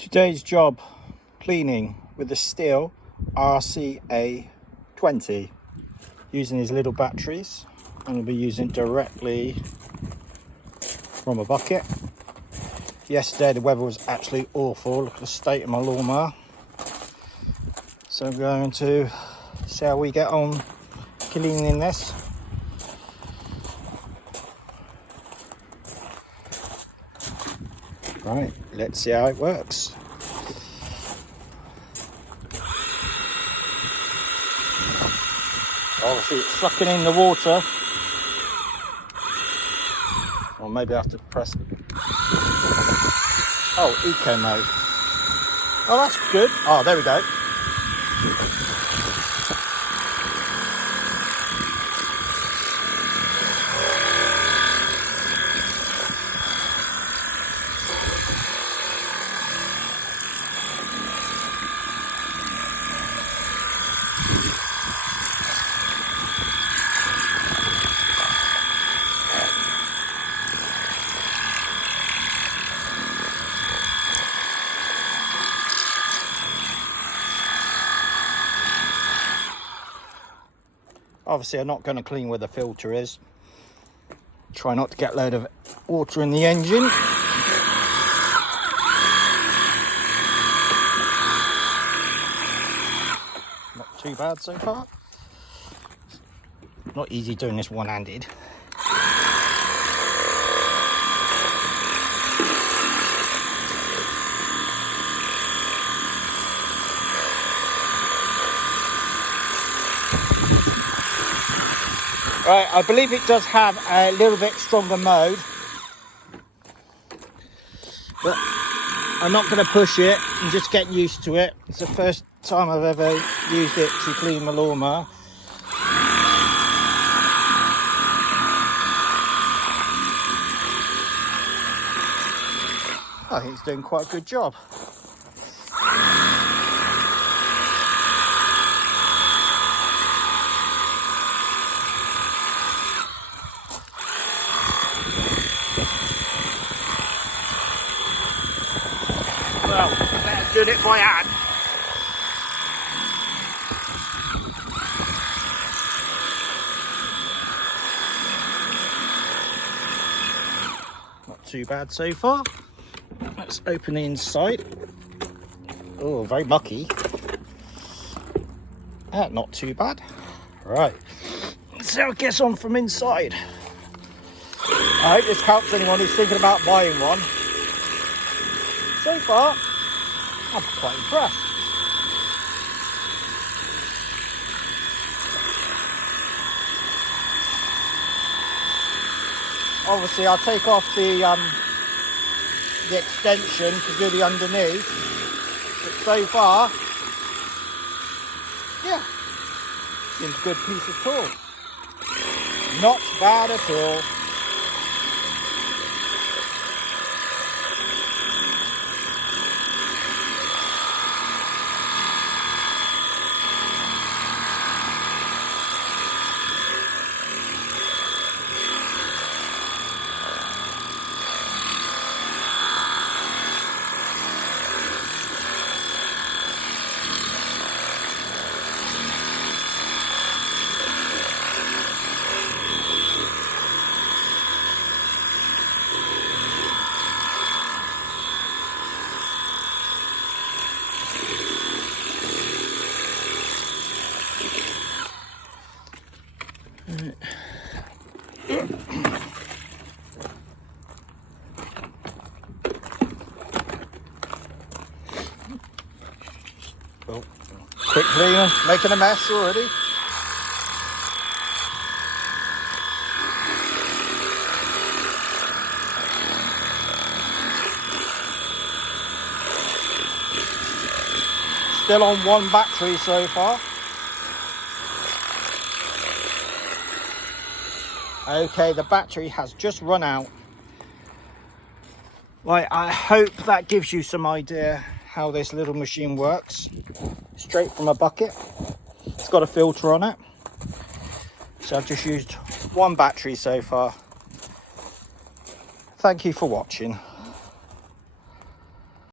Today's job, cleaning with the Stihl RCA20 using these little batteries. I'm going to be using it directly from a bucket. Yesterday the weather was actually awful. Look at the state of my lawnmower. So I'm going to see how we get on cleaning this. Right, let's see how it works. Obviously it's sucking in the water. Or maybe I have to press. Oh, eco mode. Oh, that's good. Oh, there we go. Obviously I'm not going to clean where the filter is. Try not to get a load of water in the engine. Not too bad so far. Not easy doing this one-handed. Right, I believe it does have a little bit stronger mode, but I'm not going to push it. I'm just getting used to it. It's the first time I've ever used it to clean my lawnmower. I think it's doing quite a good job. Well, better do it by hand. Not too bad so far. Let's open the inside. Oh, very mucky. Not too bad. Right, let's see how it gets on from inside. I hope this helps anyone who's thinking about buying one. So far, I'm quite impressed. Obviously, I'll take off the extension to do the underneath. But so far, yeah, seems a good piece of tool. Not bad at all. Oh, quick cleaner, making a mess already. Still on one battery so far. Okay, the battery has just run out. Right, I hope that gives you some idea how this little machine works. Straight from a bucket. It's got a filter on it. So I've just used one battery so far. Thank you for watching.